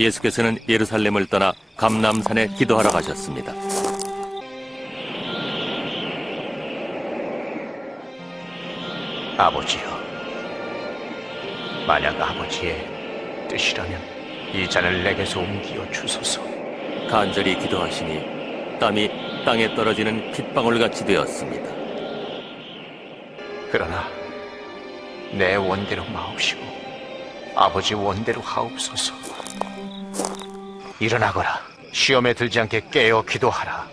예수께서는 예루살렘을 떠나 감람산에 기도하러 가셨습니다. 아버지여, 만약 아버지의 뜻이라면 이 잔을 내게서 옮기어 주소서. 간절히 기도하시니 땀이 땅에 떨어지는 핏방울같이 되었습니다. 그러나 내 원대로 마옵시고 아버지 원대로 하옵소서. 일어나거라. 시험에 들지 않게 깨어 기도하라.